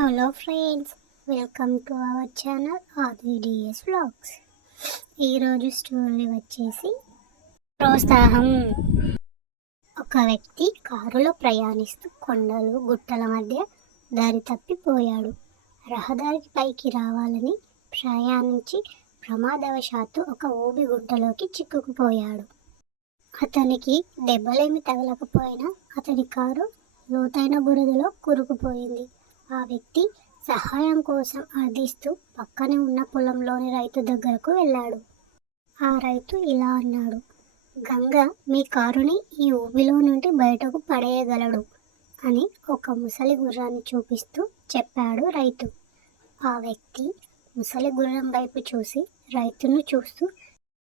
Hello friends, welcome to our channel RVDS vlogs. ఈరోజు story వచ్చేసి ప్రోత్సాహం. ఒక వ్యక్తి కారులో ప్రయాణిస్తూ కొండలు గుట్టల మధ్య దారి తప్పిపోయాడు. రహదారికి పైకి రావాలని ప్రయాణించి ప్రమాదవశాత్తు ఒక ఊబి గుట్టలోకి చిక్కుకుపోయాడు. అతనికి దెబ్బలేమి తగలకపోయినా అతని కారు లోతైన బురదలో కూరుకుపోయింది. ఆ వ్యక్తి సహాయం కోసం అర్థిస్తూ పక్కనే ఉన్న పొలంలోని రైతు దగ్గరకు వెళ్ళాడు. ఆ రైతు ఇలా అన్నాడు, గంగ మీ కారుని ఈ ఊబిలో నుండి బయటకు పడేయగలడు అని ఒక ముసలి గుర్రాన్ని చూపిస్తూ చెప్పాడు రైతు. ఆ వ్యక్తి ముసలి గుర్రం వైపు చూసి రైతును చూస్తూ,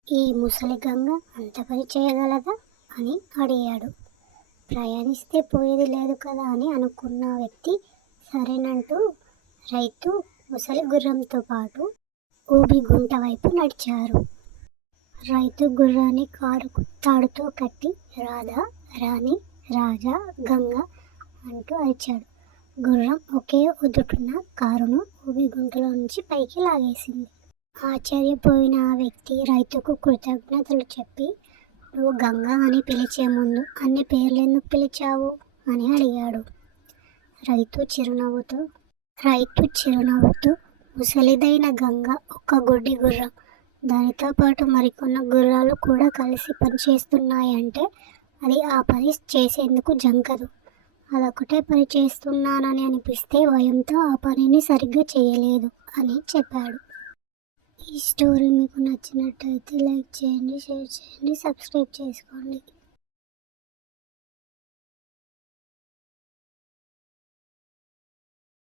ఈ ముసలి గంగ అంత పని చేయగలదా అని అడిగాడు. ప్రయాణిస్తే పోయేది లేదు కదా అని అనుకున్న వ్యక్తి సరేనంటూ రైతు ముసలి గుర్రంతో పాటు ఊబి గుంట వైపు నడిచారు. రైతు గుర్రాన్ని కారుకు తాడుతో కట్టి రాధా, రాణి, రాజా, గంగ అంటూ అరిచాడు. గుర్రం ఒకే ఉదుటున కారును ఊబి గుంటలో నుంచి పైకి లాగేసింది. ఆశ్చర్యపోయిన ఆ వ్యక్తి రైతుకు కృతజ్ఞతలు చెప్పి, నువ్వు గంగ అని పిలిచే ముందు అన్ని పేర్లు ఎందుకు పిలిచావు అని అడిగాడు. రైతు చిరునవ్వుతూ ముసలిదైన గంగ ఒక్క గుడ్డి గుర్రం, దానితో పాటు మరికొన్న గుర్రాలు కూడా కలిసి పనిచేస్తున్నాయంటే అది ఆ పని చేసేందుకు జంకదు. అదొకటే పని చేస్తున్నానని అనిపిస్తే భయంతో ఆ పనిని సరిగ్గా చేయలేదు అని చెప్పాడు. ఈ స్టోరీ మీకు నచ్చినట్టయితే లైక్ చేయండి, షేర్ చేయండి, సబ్స్క్రైబ్ చేసుకోండి.